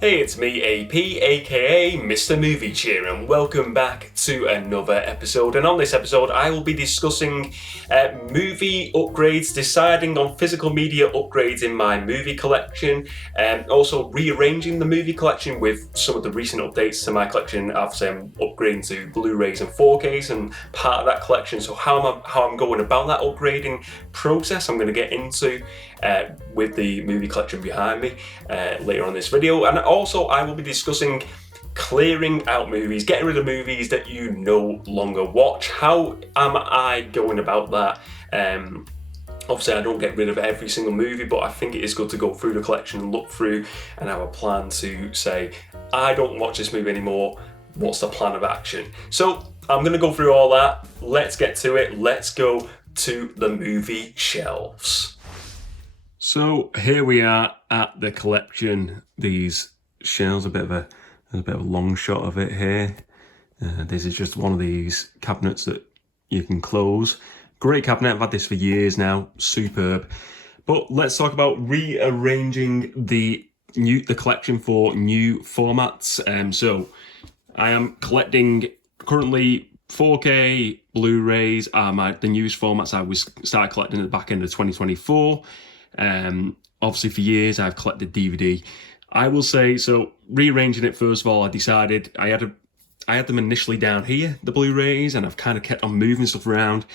Hey, it's me, AP, aka Mr. Movie Cheer, and welcome back to another episode. And on this episode, I will be discussing movie upgrades, deciding on physical media upgrades in my movie collection, and also rearranging the movie collection with some of the recent updates to my collection. Obviously, I'm upgrading to Blu-rays and 4Ks, and part of that collection. So how I'm going about that upgrading process, I'm going to get into with the movie collection behind me later on in this video. And also I will be discussing clearing out movies, getting rid of movies that you no longer watch. How am I going about that? Obviously I don't get rid of every single movie, but I think it is good to go through the collection and look through and have a plan to say, I don't watch this movie anymore, what's the plan of action? So I'm going to go through all that. Let's get to it. Let's go to the movie shelves. So here we are at the collection. These shelves, a bit of a long shot of it here. This is just one of these cabinets that you can close. Great cabinet, I've had this for years now, superb. But let's talk about rearranging the collection for new formats. So I am collecting currently 4K Blu-rays are the newest formats I started collecting at the back end of 2024. Obviously for years I've collected DVD. I will say, so rearranging it, first of all, I decided I had them initially down here, the Blu-rays, and I've kind of kept on moving stuff around.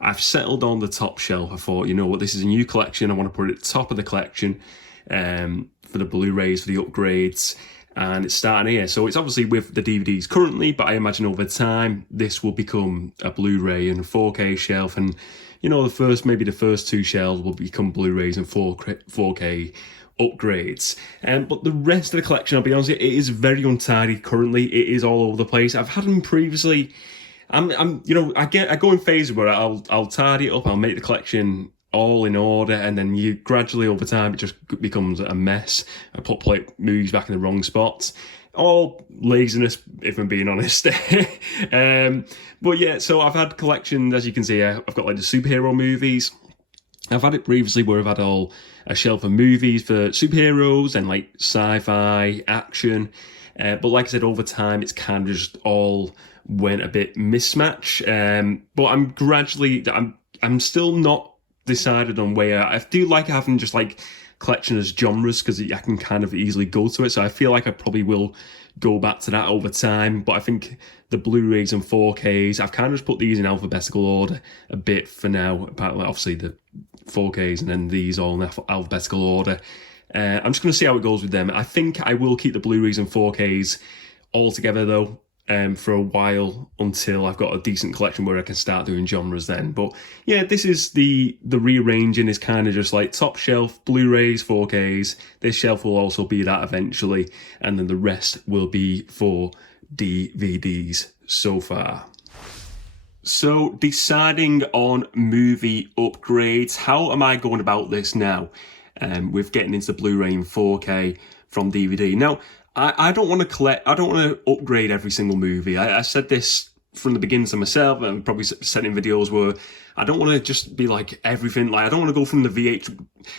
I've settled on the top shelf. I thought, you know what, this is a new collection. I want to put it at the top of the collection for the Blu-rays, for the upgrades, and it's starting here. So it's obviously with the DVDs currently, but I imagine over time this will become a Blu-ray and a 4K shelf, and you know, the first two shelves will become Blu-rays and 4K upgrades. But the rest of the collection, I'll be honest, it is very untidy currently. It is all over the place. I've had them previously. I go in phases where I'll tidy it up. I'll make the collection all in order, and then you gradually over time it just becomes a mess. I put movies back in the wrong spots. All laziness, if I'm being honest. But yeah, so I've had collections, as you can see, I've got like the superhero movies. I've had it previously where I've had a shelf of movies for superheroes and like sci-fi, action. But like I said, over time, it's kind of just all went a bit mismatch. But I'm still not decided on where. I do like having just like collection as genres because I can kind of easily go to it. So I feel like I probably will go back to that over time. But I think the Blu-rays and 4Ks, I've kind of just put these in alphabetical order a bit for now. Apparently, obviously the 4Ks and then these all in alphabetical order. I'm just going to see how it goes with them. I think I will keep the Blu-rays and 4Ks all together though. For a while until I've got a decent collection where I can start doing genres then. But yeah, this is the rearranging is kind of just like top shelf, Blu-rays, 4Ks. This shelf will also be that eventually, and then the rest will be for DVDs so far. So deciding on movie upgrades, how am I going about this now? With getting into Blu-ray and 4K from DVD. Now, I don't want to upgrade every single movie. I said this from the beginning to myself, and probably said in videos where I don't want to just be like everything. Like I don't want to go from the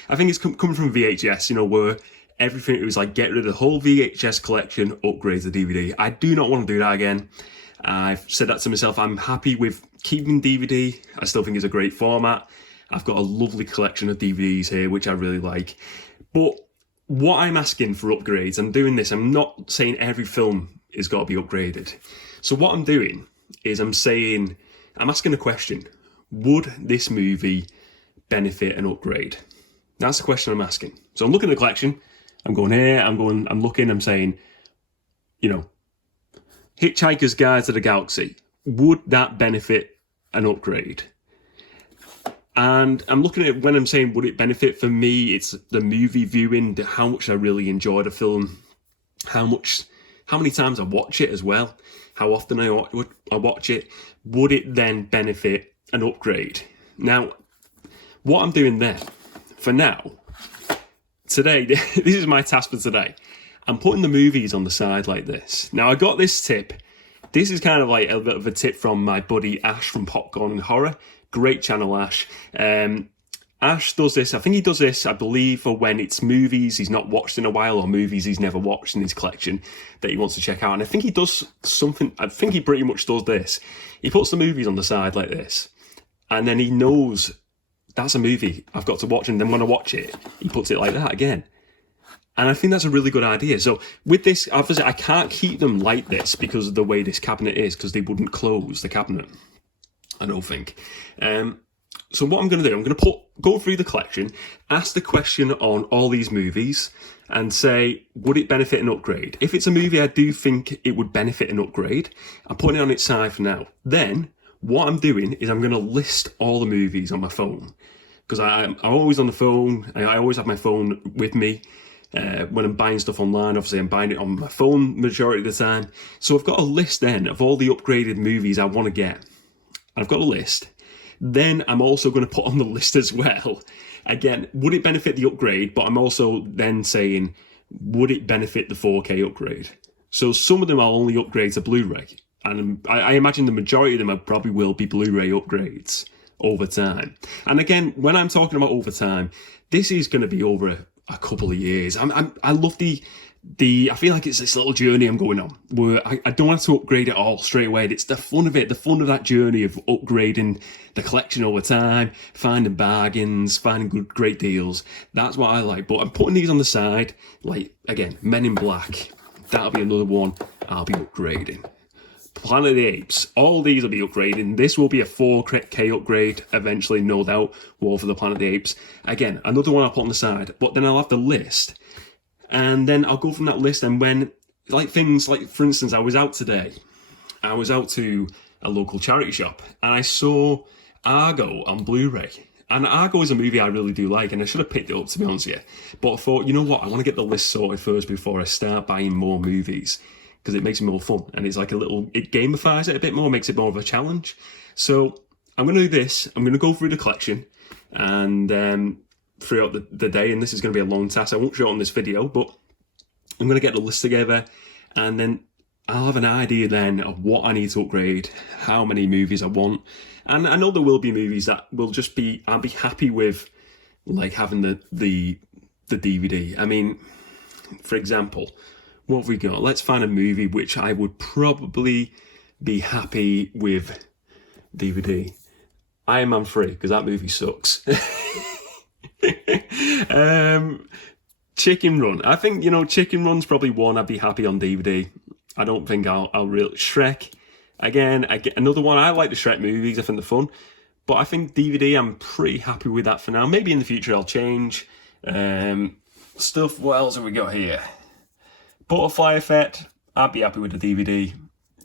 I think it's coming from VHS, you know, where everything it was like get rid of the whole VHS collection, upgrade to DVD. I do not want to do that again. I've said that to myself. I'm happy with keeping DVD. I still think it's a great format. I've got a lovely collection of DVDs here, which I really like. But what I'm asking for upgrades, I'm doing this, I'm not saying every film has got to be upgraded. So what I'm doing is I'm asking a question. Would this movie benefit an upgrade? That's the question I'm asking. So I'm looking at the collection, I'm going here, I'm looking, I'm saying, you know, Hitchhiker's Guide to the Galaxy, would that benefit an upgrade? And I'm looking at it when I'm saying, would it benefit for me? It's the movie viewing, how much I really enjoy the film, how many times I watch it as well, how often I watch it. Would it then benefit an upgrade? Now, what I'm doing there, for now, today, this is my task for today. I'm putting the movies on the side like this. Now, I got this tip. This is kind of like a bit of a tip from my buddy Ash from Popcorn and Horror. Great channel, Ash. Ash does this, I think he does this, I believe, for when it's movies he's not watched in a while or movies he's never watched in his collection that he wants to check out. And I think he does something, I think he pretty much does this. He puts the movies on the side like this, and then he knows that's a movie I've got to watch, and then when I watch it, he puts it like that again. And I think that's a really good idea. So with this, obviously, I can't keep them like this because of the way this cabinet is, because they wouldn't close the cabinet, I don't think. So what I'm going to do, I'm going to go through the collection, ask the question on all these movies, and say, would it benefit an upgrade? If it's a movie I do think it would benefit an upgrade, I'm putting it on its side for now. Then, what I'm doing is I'm going to list all the movies on my phone. Because I'm always on the phone, I always have my phone with me. When I'm buying stuff online, obviously I'm buying it on my phone majority of the time. So I've got a list then of all the upgraded movies I want to get. I've got a list. Then I'm also going to put on the list as well, again, would it benefit the upgrade? But I'm also then saying, would it benefit the 4K upgrade? So some of them are only upgrades to Blu-ray. And I imagine the majority of them probably will be Blu-ray upgrades over time. And again, when I'm talking about over time, this is going to be over a couple of years. I love I feel like it's this little journey I'm going on where I don't have to upgrade it all straight away. It's the fun of it, the fun of that journey of upgrading the collection over time, finding bargains, finding great deals. That's what I like. But I'm putting these on the side, like, again, Men in Black. That'll be another one I'll be upgrading. Planet of the Apes, all these will be upgrading. This will be a 4K upgrade eventually, no doubt, War for the Planet of the Apes. Again, another one I'll put on the side, but then I'll have the list. And then I'll go from that list, and when, like things, like for instance, I was out today. I was out to a local charity shop, and I saw Argo on Blu-ray. And Argo is a movie I really do like, and I should have picked it up, to be honest with you. But I thought, you know what, I want to get the list sorted first before I start buying more movies, because it makes it more fun, and it's like it gamifies it a bit more, makes it more of a challenge. So I'm going to do this. I'm going to go through the collection, and throughout the day, and this is going to be a long task. I won't show it on this video, but I'm going to get the list together, and then I'll have an idea then of what I need to upgrade, how many movies I want. And I know there will be movies that will just be, I'll be happy with, like having the DVD. I mean, for example, what have we got? Let's find a movie which I would probably be happy with DVD. Iron Man 3, because that movie sucks. Chicken Run. I think, Chicken Run's probably one I'd be happy on DVD. I don't think I'll Shrek. Again, another one. I like the Shrek movies. I think they're fun. But I think DVD, I'm pretty happy with that for now. Maybe in the future I'll change. Stuff, what else have we got here? Butterfly Effect, I'd be happy with the DVD.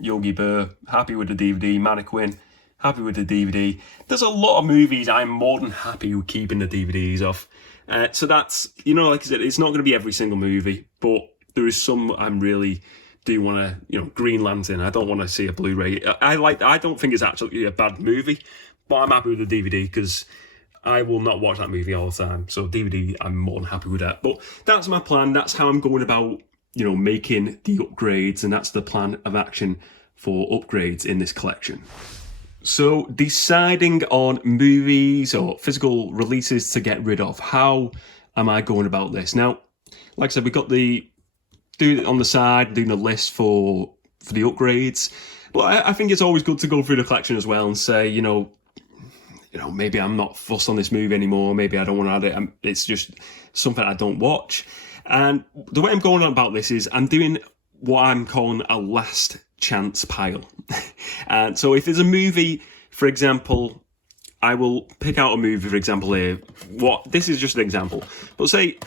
Yogi Bear, happy with the DVD. Mannequin, happy with the DVD. There's a lot of movies I'm more than happy with keeping the DVDs off. So that's, like I said, it's not going to be every single movie, but there is some I'm really do want to, Green Lantern. I don't want to see a Blu-ray. I don't think it's actually a bad movie, but I'm happy with the DVD because I will not watch that movie all the time. So DVD, I'm more than happy with that. But that's my plan. That's how I'm going about, making the upgrades, and that's the plan of action for upgrades in this collection. So deciding on movies or physical releases to get rid of, how am I going about this? Now, like I said, we got do it on the side, doing a list for the upgrades. But I think it's always good to go through the collection as well and say, maybe I'm not fussed on this movie anymore. Maybe I don't want to add it. It's just something I don't watch. And the way I'm going on about this is I'm doing what I'm calling a last chance pile. And so if there's a movie, for example, I will pick out a movie, for example, here. This is just an example. But say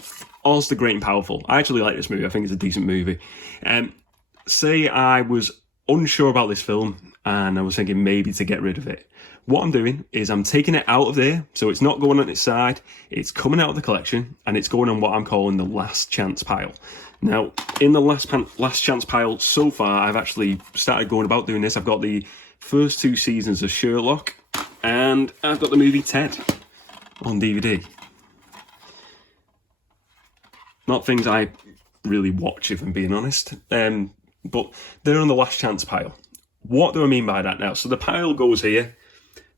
Oz the Great and Powerful. I actually like this movie. I think it's a decent movie. Say I was unsure about this film and I was thinking maybe to get rid of it. What I'm doing is I'm taking it out of there, so it's not going on its side, it's coming out of the collection, and it's going on what I'm calling the last chance pile. Now, in the last chance pile so far, I've actually started going about doing this. I've got the first 2 seasons of Sherlock, and I've got the movie Ted on DVD. Not things I really watch, if I'm being honest, but they're on the last chance pile. What do I mean by that now? So the pile goes here.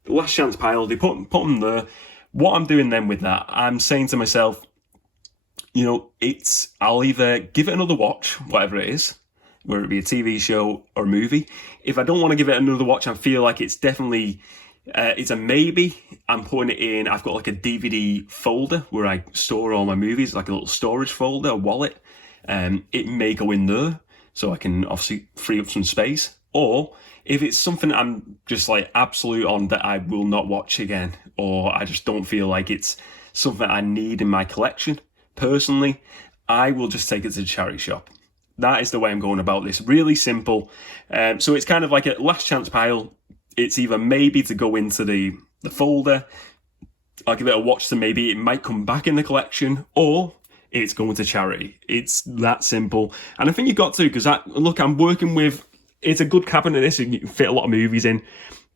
The last chance pile, they put them there. what I'm doing then with that, I'm saying to myself, I'll either give it another watch, whatever it is, whether it be a TV show or a movie. If I don't want to give it another watch, I feel like it's definitely, it's a maybe. I'm putting it in, I've got like a DVD folder where I store all my movies, like a little storage folder, a wallet. It may go in there, so I can obviously free up some space. Or if it's something I'm just like absolute on that I will not watch again, or I just don't feel like it's something I need in my collection, personally, I will just take it to the charity shop. That is the way I'm going about this. Really simple. So it's kind of like a last chance pile. It's either maybe to go into the folder, I'll give it a watch to maybe it might come back in the collection, or it's going to charity. It's that simple. And I think you've got to, because I'm working with, it's a good cabinet, this, you can fit a lot of movies in,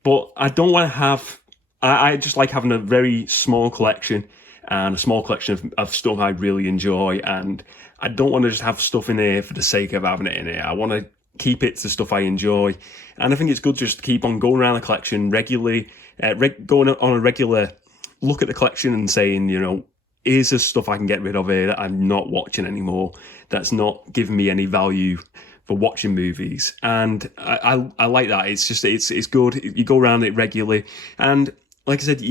but I don't want to have, I just like having a very small collection, and a small collection of stuff I really enjoy, and I don't want to just have stuff in here for the sake of having it in here. I want to keep it to stuff I enjoy, and I think it's good just to keep on going around the collection regularly, going on a regular look at the collection and saying, is there stuff I can get rid of here that I'm not watching anymore, that's not giving me any value for watching movies. And I like that. It's just, it's good. You go around it regularly, and like I said,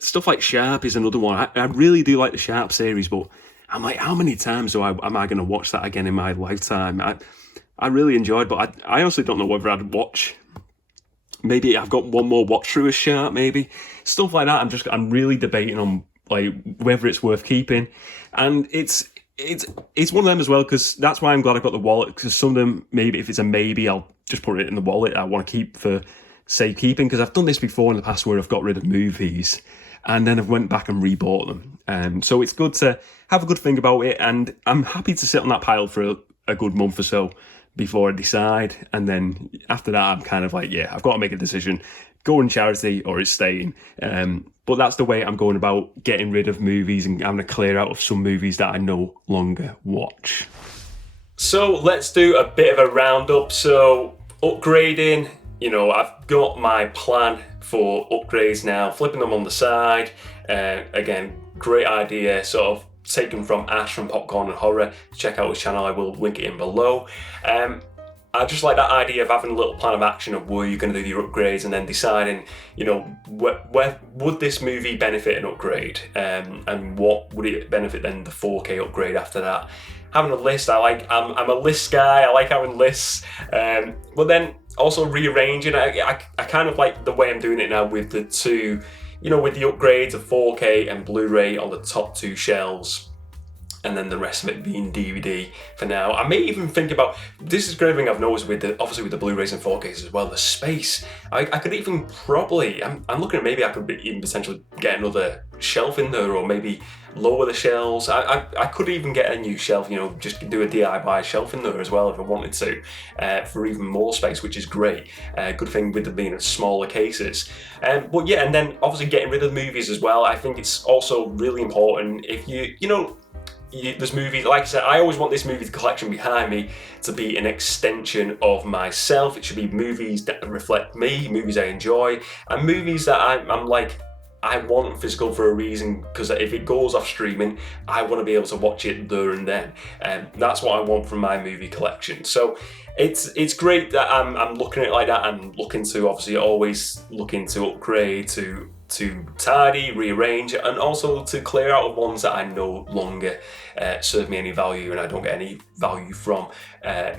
stuff like Sharp is another one. I really do like the Sharp series, but I'm like, how many times am I going to watch that again in my lifetime? I really enjoyed, but I honestly don't know whether I'd watch. Maybe I've got one more watch through a Sharp, maybe. Stuff like that, I'm really debating on like whether it's worth keeping. And it's one of them as well, because that's why I'm glad I got the wallet, because some of them, maybe if it's a maybe, I'll just put it in the wallet I want to keep for safekeeping, because I've done this before in the past where I've got rid of movies and then I've went back and rebought them. So it's good to have a good think about it, and I'm happy to sit on that pile for a good month or so before I decide. And then after that, I'm kind of like, I've got to make a decision, go in charity or it's staying. But that's the way I'm going about getting rid of movies and having a clear out of some movies that I no longer watch. So let's do a bit of a roundup. So upgrading, I've got my plan for upgrades now, flipping them on the side. Again, great idea, sort of taken from Ash from Popcorn and Horror. Check out his channel, I will link it in below. I just like that idea of having a little plan of action of where you're going to do your upgrades, and then deciding, where would this movie benefit an upgrade, and what would it benefit then the 4K upgrade after that. Having a list, I'm a list guy, I like having lists, but then also rearranging. I kind of like the way I'm doing it now with the two, with the upgrades of 4K and Blu-ray on the top two shelves, and then the rest of it being DVD for now. I may even think about, this is a great thing I've noticed obviously with the Blu-rays and 4Ks as well, the space. I could even probably, I'm looking at maybe I could even potentially get another shelf in there, or maybe lower the shelves. I could even get a new shelf, just do a DIY shelf in there as well if I wanted to, for even more space, which is great. Good thing with them being smaller cases. But yeah, and then obviously getting rid of movies as well. I think it's also really important if there's movies, like I said, I always want this movie collection behind me to be an extension of myself. It should be movies that reflect me, movies I enjoy, and movies that I'm like, I want physical for a reason, because if it goes off streaming, I want to be able to watch it there and then. And that's what I want from my movie collection. So it's great that I'm looking at it like that, and looking to obviously always looking to upgrade, to tidy, rearrange, and also to clear out of ones that I no longer serve me any value and I don't get any value from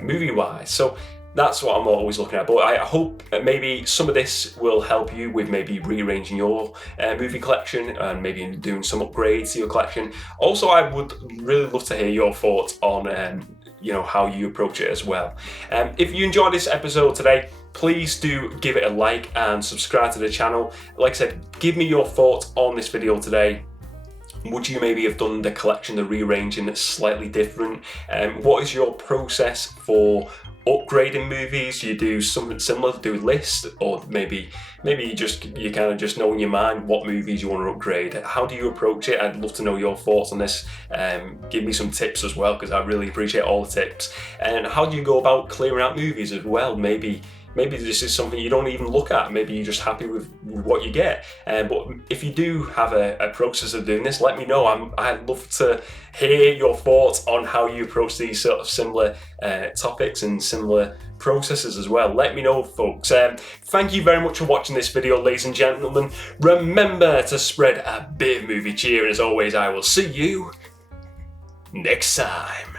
movie-wise. So that's what I'm always looking at. But I hope maybe some of this will help you with maybe rearranging your movie collection and maybe doing some upgrades to your collection. Also, I would really love to hear your thoughts on how you approach it as well. If you enjoyed this episode today, please do give it a like and subscribe to the channel. Like I said, give me your thoughts on this video today. Would you maybe have done the collection, the rearranging slightly different? What is your process for upgrading movies? You do something similar, do a list, or maybe you kind of just know in your mind what movies you want to upgrade. How do you approach it? I'd love to know your thoughts on this. Give me some tips as well, because I really appreciate all the tips. And how do you go about clearing out movies as well? Maybe maybe this is something you don't even look at. Maybe you're just happy with what you get. But if you do have a process of doing this, let me know. I'd love to hear your thoughts on how you approach these sort of similar topics and similar processes as well. Let me know, folks. Thank you very much for watching this video, ladies and gentlemen. Remember to spread a bit of movie cheer, and as always, I will see you next time.